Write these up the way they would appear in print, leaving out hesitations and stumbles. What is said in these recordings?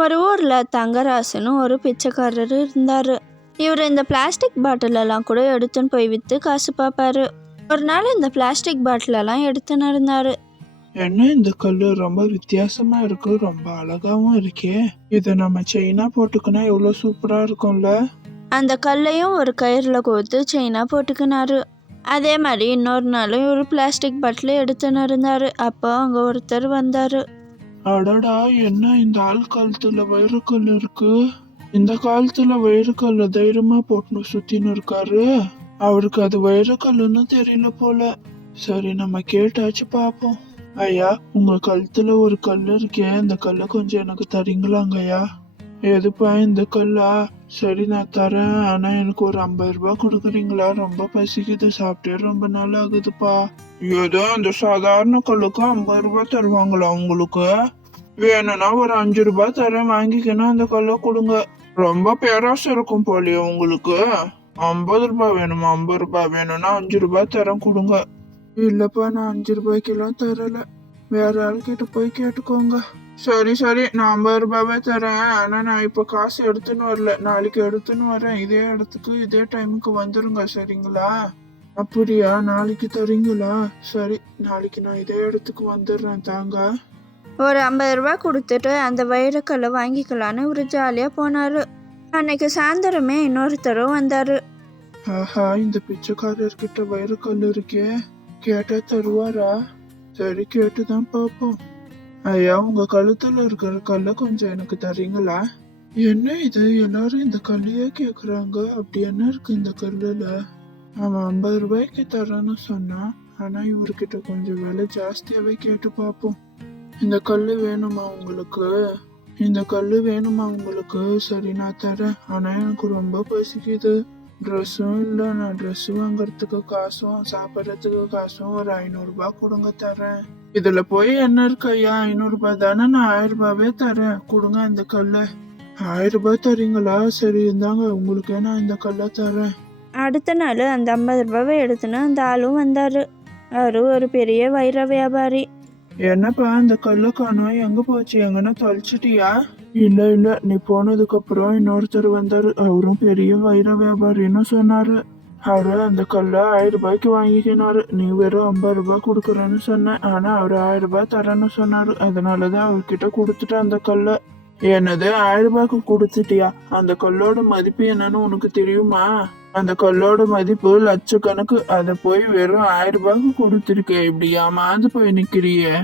ஒரு ஊர்ல தங்கராசுன்னு ஒரு பிச்சைக்காரர் இருந்தாரு. இவர் இந்த பிளாஸ்டிக் பாட்டில் எல்லாம் கூட எடுத்துன்னு போய் வித்து காசு பார்ப்பாரு. ஒரு நாள் இந்த பிளாஸ்டிக் பாட்டில் எல்லாம் எடுத்துன்னு இருந்தாரு. என்ன இந்த கல்லு ரொம்ப வித்தியாசமா இருக்கு, ரொம்ப அழகாவும் இருக்கே. இத நம்ம செயினா போட்டுக்கினா எவ்வளவு சூப்பரா இருக்கும்ல. அந்த கல்லையும் ஒரு கயிறுல கோர்த்து செயினா போட்டுக்கினாரு. அதே மாதிரி இன்னொரு நாளும் ஒரு பிளாஸ்டிக் பாட்டில் எடுத்துன்னு இருந்தாரு. அப்போ அங்க ஒருத்தர் வந்தாரு. அடடா, என்ன இந்த ஆள் காலத்துல வைரக்கல் இருக்கு. இந்த காலத்துல வைரக்கல்ல தைரியமா போட்டுன்னு சுத்தின்னு இருக்காரு. அவருக்கு அது வைரக்கல்லுன்னு தெரியல போல. சரி, நம்ம கேட்டாச்சு பாப்போம். ஐயா, உங்க கழுத்துல ஒரு கல் இருக்கே, அந்த கல்லை கொஞ்சம் எனக்கு தரீங்களாங்க ஐயா? எதுப்பா இந்த கல்லா? சரி, நான் தரேன். ஆனா எனக்கு ஒரு 50 ரூபாய் கொடுக்குறீங்களா? ரொம்ப பசிக்குது, சாப்பிட்டே ரொம்ப நாள் ஆகுதுப்பா. ஏதோ அந்த சாதாரண கல்லுக்கு 50 ரூபாய் தருவாங்களா உங்களுக்கு? வேணும்னா ஒரு 5 ரூபாய் தரேன், வாங்கிக்கணும். அந்த கல்லை கொடுங்க. ரொம்ப பேராசை இருக்கும் போலியே உங்களுக்கு. 50 ரூபாய் வேணுமா? 50 ரூபாய் வேணும்னா 5 ரூபாய் தரேன், கொடுங்க. இல்லப்பா, நான் 5 ரூபாய்க்கெல்லாம் தரல. வேற ஆள்கிட்ட போய் கேட்டுக்கோங்க. சரி சரி, நான் 50 ரூபாவே தரேன். ஆனா நான் இப்ப காசு எடுத்துன்னு வரல, நாளைக்கு எடுத்துன்னு வரேன். இதே இடத்துக்கு இதே டைமுக்கு வந்துருங்க, சரிங்களா? அப்படியா, நாளைக்கு தரீங்களா? சரி, நாளைக்கு நான் இதே இடத்துக்கு வந்துடுறேன், தாங்க. ஒரு 50 ரூபாய் கொடுத்துட்டு அந்த வைரக்கல்லை வாங்கிக்கலான்னு ஒரு ஜாலியா போனாரு. அன்னைக்கு சாயந்தரமே இன்னொருத்தரும் வந்தாரு. ஆஹா, இந்த பிச்சைக்காரர்கிட்ட வைரக்கல் இருக்கே, கேட்டா தருவாரா? சரி, கேட்டுதான் பாப்போம். ஐயா, உங்க கழுத்துல இருக்கிற கல்லை கொஞ்சம் எனக்கு தரீங்களா? என்ன இது, எல்லாரும் இந்த கல்லையே கேக்குறாங்க. அப்படி என்ன இருக்கு இந்த கல்லுல? அவன் 50 ரூபாய்க்கு தரேன்னு சொன்னான். ஆனா இவர்கிட்ட கொஞ்சம் விலை ஜாஸ்தியாவே கேட்டு பார்ப்போம். இந்த கல்லு வேணுமா உங்களுக்கு? இந்த கல்லு வேணுமா உங்களுக்கு? சரி, நான் தரேன். ஆனா எனக்கு ரொம்ப பசிக்குது, ட்ரெஸ்ஸும் இல்லை. நான் ட்ரெஸ் வாங்குறதுக்கு காசும் சாப்பிட்றதுக்கு காசும் ஒரு 500 ரூபாய் கொடுங்க, தரேன். இதுல போய் என்ன இருக்கு ஐயா? 500 ரூபாய் தானே, நான் 1000 ரூபாவே தரேன், கொடுங்க இந்த கல்ல. 1000 ரூபாய் தரீங்களா? சரி, இருந்தாங்க, உங்களுக்கே நான் இந்த கல்லை தரேன். அடுத்த நாள் அந்த 50 ரூபாவை எடுத்துன்னு அந்த ஆளும் வந்தாரு. அவரு ஒரு பெரிய வைர வியாபாரி. என்னப்பா, இந்த கல்லை காணோம், எங்க போச்சு? எங்கன்னா தொலைச்சிட்டியா? இல்ல இல்ல, நீ போனதுக்கு அப்புறம் இன்னொருத்தர் வந்தாரு. அவரும் பெரிய வைர வியாபாரின்னு சொன்னாரு. அவரு அந்த கல்லை 1000 ரூபாய்க்கு வாங்கிக்கினாரு. நீ வெறும் 50 ரூபாய் கொடுக்குறேன்னு சொன்ன. ஆனா அவரு 1000 ரூபாய் தரேன்னு சொன்னாரு. அதனாலதான் அவர்கிட்ட கொடுத்துட்டேன் அந்த கல்லை. என்னது, 1000 ரூபாய்க்கு கொடுத்துட்டியா? அந்த கல்லோட மதிப்பு என்னன்னு உனக்கு தெரியுமா? அந்த கல்லோட மதிப்பு லட்சக்கணக்கு. அதை போய் வெறும் 1000 ரூபாய்க்கு கொடுத்துருக்கே, இப்படி ஏமாந்து போய் நிக்கிறியே.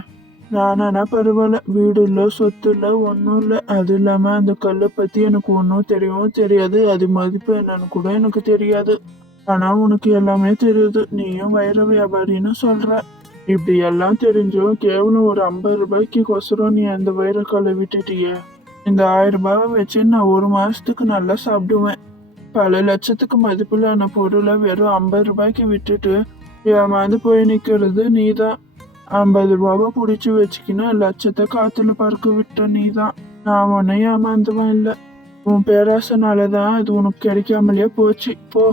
நானா பரவாயில்ல, வீடு இல்ல, சொத்து இல்ல, ஒன்னும் இல்ல. அது இல்லாம அந்த கல்லை பத்தி எனக்கு ஒன்னும் தெரியவும் தெரியாது. அது மதிப்பு என்னன்னு கூட எனக்கு தெரியாது. ஆனா உனக்கு எல்லாமே தெரியுது, நீயும் வைர வியாபாரின்னு சொல்ற. இப்படி எல்லாம் தெரிஞ்சும் கேவலம் ஒரு 50 ரூபாய்க்கு கொசரம் நீ அந்த வைரக்கல்லை விட்டுட்டியே. இந்த 1000 ரூபாவை வச்சு நான் ஒரு மாசத்துக்கு நல்லா சாப்பிடுவேன். பல லட்சத்துக்கு மதிப்பில்லான பொருளை வெறும் 50 ரூபாய்க்கு விட்டுட்டு ஏமாந்து போய் நிக்கிறது நீதான். 50 ரூபாவை புடிச்சு வச்சுக்கினா லட்சத்தை காத்துல பறக்க விட்ட நீதான். நான் உன்னை ஏமாந்துவன் இல்லை. உன் பேராசனாலதான் அது உனக்கு கிடைக்காமலேயே போச்சு, போ.